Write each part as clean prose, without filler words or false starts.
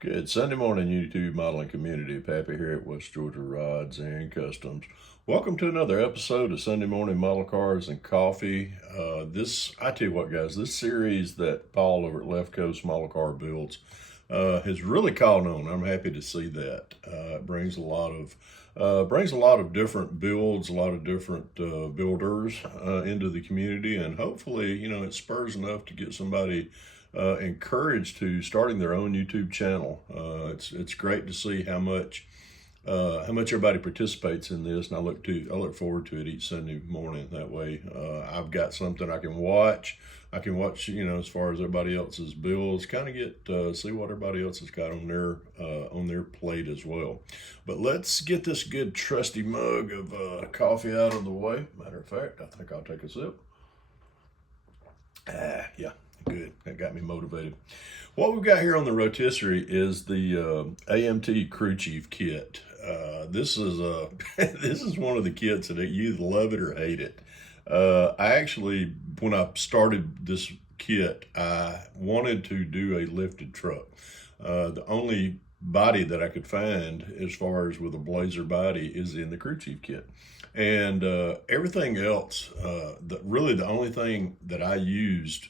Good Sunday morning, YouTube modeling community. Pappy here at West Georgia Rods and Customs. Welcome to another episode of Sunday Morning Model Cars and Coffee. I tell you what, guys, this series that Paul over at Left Coast Model Car builds has really caught on. I'm happy to see that. It brings a lot of different builds, a lot of different builders into the community, and hopefully, it spurs enough to get somebody encouraged to starting their own YouTube channel. It's great to see how much everybody participates in this, and I look forward to it each Sunday morning. That way, I've got something I can watch. I can watch, as far as everybody else's builds, kind of get see what everybody else has got on their plate as well. But let's get this good trusty mug of coffee out of the way. Matter of fact, I think I'll take a sip. Yeah, good. That got me motivated. What we've got here on the rotisserie is the AMT Crew Chief kit. This is this is one of the kits that you either love it or hate it. I actually, when I started this kit, I wanted to do a lifted truck. The only body that I could find as far as with a Blazer body is in the Crew Chief kit. And everything else, really the only thing that I used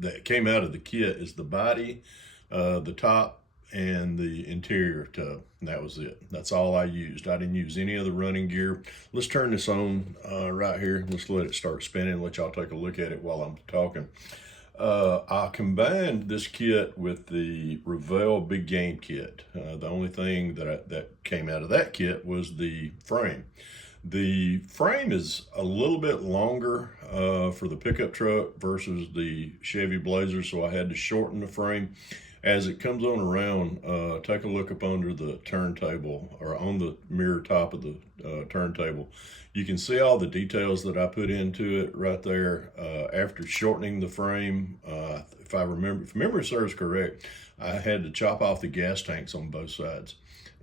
that came out of the kit is the body, the top, and the interior tub. And that was it. That's all I used. I didn't use any other running gear. Let's turn this on right here. Let's let it start spinning. Let y'all take a look at it while I'm talking. I combined this kit with the Revell Big Game kit. The only thing that came out of that kit was the frame. The frame is a little bit longer for the pickup truck versus the Chevy Blazer, so I had to shorten the frame. As it comes on around, take a look up under the turntable or on the mirror top of the turntable. You can see all the details that I put into it right there. After shortening the frame, if memory serves correct, I had to chop off the gas tanks on both sides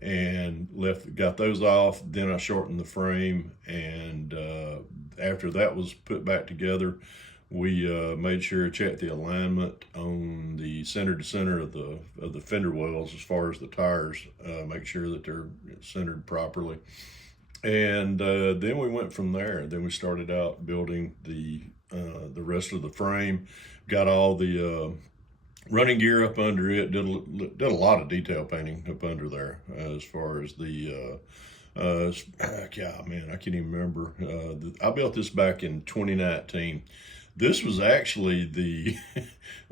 and got those off. Then I shortened the frame, and after that was put back together, we made sure to check the alignment on the center to center of the fender wells as far as the tires, make sure that they're centered properly. And then we went from there. Then we started out building the rest of the frame, got all the running gear up under it, did a lot of detail painting up under there as far as the yeah, man, I can't even remember. I built this back in 2019. This was actually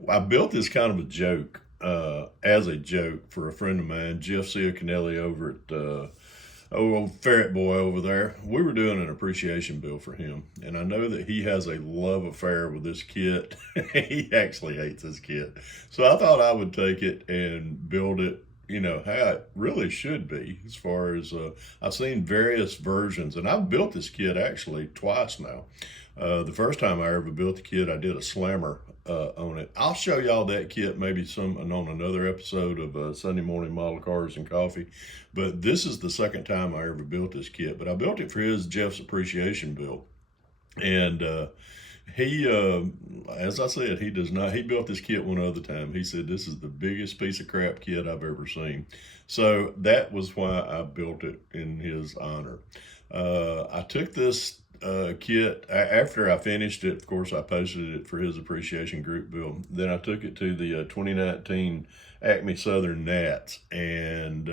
I built this kind of a joke, as a joke for a friend of mine, Jeff Ciacanelli over at old Ferret Boy over there. We were doing an appreciation build for him, and I know that he has a love affair with this kit. He actually hates this kit. So I thought I would take it and build it, how it really should be. As far as I've seen various versions, and I've built this kit actually twice now. The first time I ever built the kit, I did a slammer on it. I'll show y'all that kit maybe on another episode of Sunday Morning Model Cars and Coffee. But this is the second time I ever built this kit. But I built it for Jeff's appreciation build. And he, as I said, he does not. He built this kit one other time. He said, this is the biggest piece of crap kit I've ever seen. So that was why I built it in his honor. I took this kit after I finished it. Of course, I posted it for his appreciation group build. Then I took it to the 2019 Acme Southern Nats, and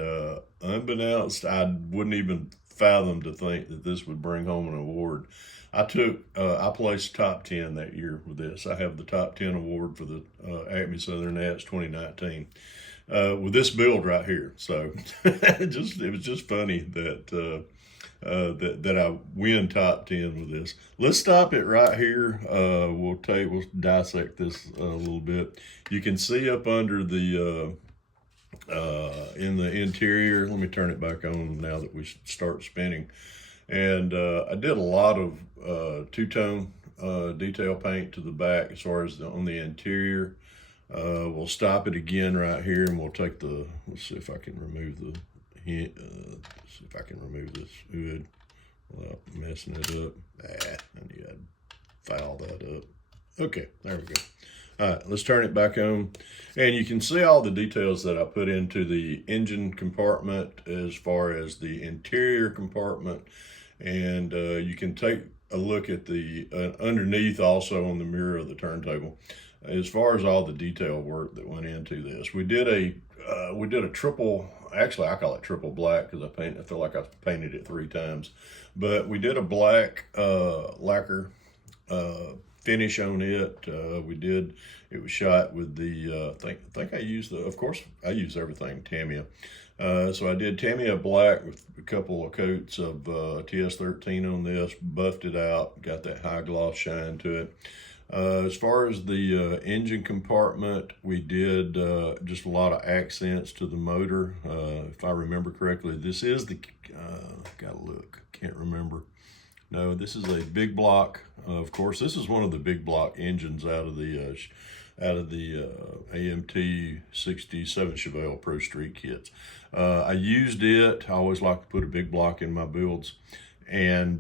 unbeknownst, I wouldn't even fathom to think that this would bring home an award. I placed top 10 that year with this. I have the top 10 award for the Acme Southern Nats 2019 with this build right here. So it was just funny that that I win top 10 with this. Let's stop it right here. We'll dissect this a little bit. You can see up under the in the interior. Let me turn it back on now that we start spinning. And I did a lot of two-tone detail paint to the back as far as on the interior. We'll stop it again right here, and we'll take let's see if I can remove see if I can remove this hood without messing it up. I knew I'd foul that up. Okay, there we go. All right, let's turn it back on. And you can see all the details that I put into the engine compartment as far as the interior compartment. And you can take a look at the underneath also on the mirror of the turntable. As far as all the detail work that went into this, we did a triple. Actually, I call it triple black because I feel like I've painted it 3 times, but we did a black lacquer finish on it. It was shot with the I think I used of course I use everything Tamiya. So I did Tamiya black with a couple of coats of TS13 on this, buffed it out, got that high gloss shine to it. As far as the engine compartment, we did just a lot of accents to the motor. If I remember correctly, this is the, gotta look, can't remember. No, this is a big block. Of course, this is one of the big block engines out of the AMT 67 Chevelle Pro Street kits. I used it. I always like to put a big block in my builds, and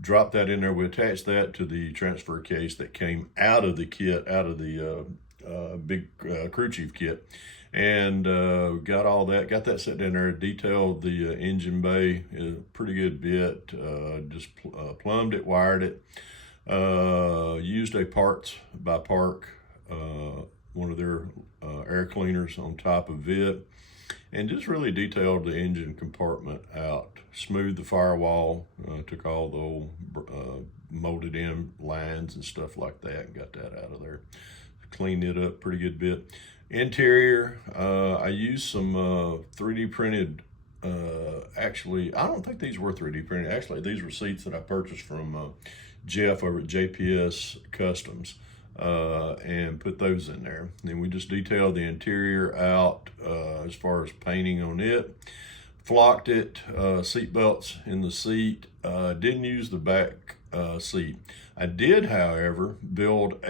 drop that in there. We attached that to the transfer case that came out of the kit, out of the big crew chief kit, and got that set in there, detailed the engine bay a pretty good bit, just plumbed it, wired it, used a parts by Park, one of their air cleaners on top of it, and just really detailed the engine compartment out, smoothed the firewall, took all the old molded in lines and stuff like that and got that out of there. Cleaned it up pretty good bit. Interior, I used some 3D printed, actually, I don't think these were 3D printed. Actually, these were seats that I purchased from Jeff over at JPS Customs, and put those in there. Then we just detailed the interior out as far as painting on it. Flocked it, seat belts in the seat. Didn't use the back seat. I did, however, build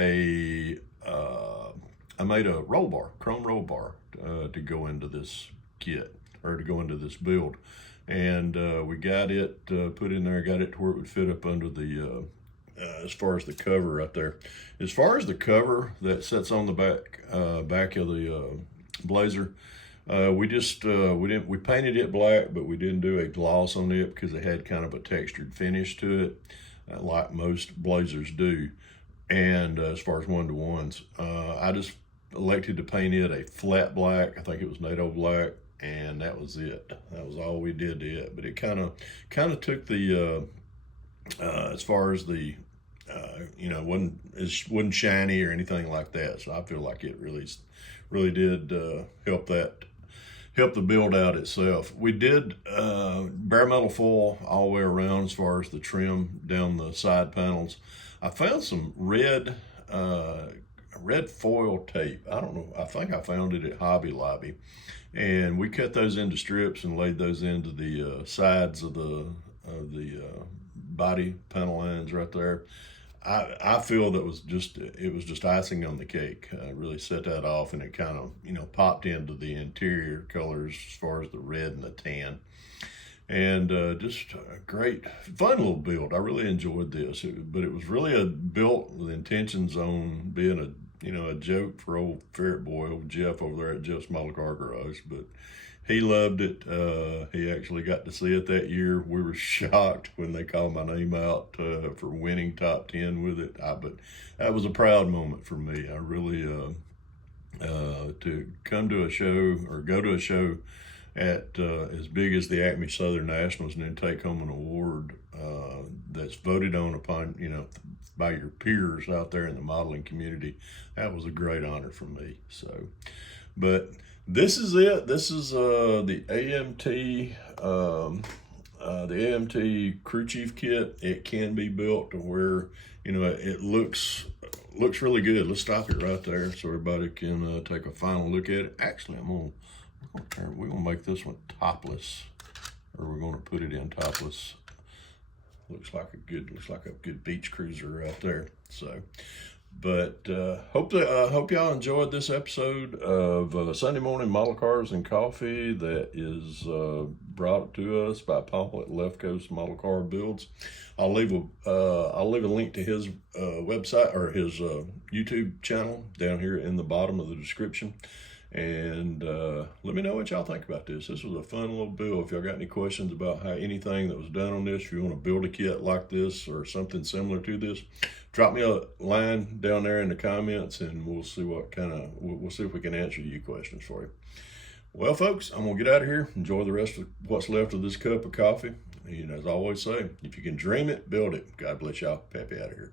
I made a roll bar, chrome roll bar, to go into this kit, or to go into this build. And we got it put in there, got it to where it would fit up under the, as far as the cover right there. As far as the cover that sits on the back of the Blazer, we painted it black, but we didn't do a gloss on it because it had kind of a textured finish to it, like most Blazers do. And as far as one-to-ones, I just elected to paint it a flat black. I think it was NATO black, and that was it. That was all we did to it. But it kind of took the as far as the wasn't shiny or anything like that. So I feel like it really did help the build out itself. We did bare metal foil all the way around as far as the trim down the side panels. I found some red foil tape. I don't know. I think I found it at Hobby Lobby, and we cut those into strips and laid those into the sides of the body panel lines right there. I feel it was just icing on the cake. Really set that off, and it kind of popped into the interior colors as far as the red and the tan. And just a great, fun little build. I really enjoyed this, but it was really built with intentions on being a joke for old Ferret Boy, old Jeff over there at Jeff's Model Car Garage. But he loved it. He actually got to see it that year. We were shocked when they called my name out for winning top 10 with it. But that was a proud moment for me. I really, to come to a show or go to a show at as big as the Acme Southern Nationals and then take home an award that's voted on upon by your peers out there in the modeling community, that was a great honor for me. So, but this is it. This is the AMT crew chief kit. It can be built to where it looks really good. Let's stop it right there so everybody can take a final look at it. Actually, we're gonna make this one topless, or we're gonna put it in topless. Looks like a good beach cruiser right there. So But hope y'all enjoyed this episode of Sunday Morning Model Cars and Coffee that is brought to us by Paul at Left Coast Model Car Builds. I'll leave a link to his website or his YouTube channel down here in the bottom of the description. And let me know what y'all think about this. This was a fun little build. If y'all got any questions about how anything that was done on this, if you want to build a kit like this or something similar to this, drop me a line down there in the comments, and we'll see we'll see if we can answer your questions for you. Well, folks, I'm gonna get out of here. Enjoy the rest of what's left of this cup of coffee. And as I always say, if you can dream it, build it. God bless y'all. Pappy out of here.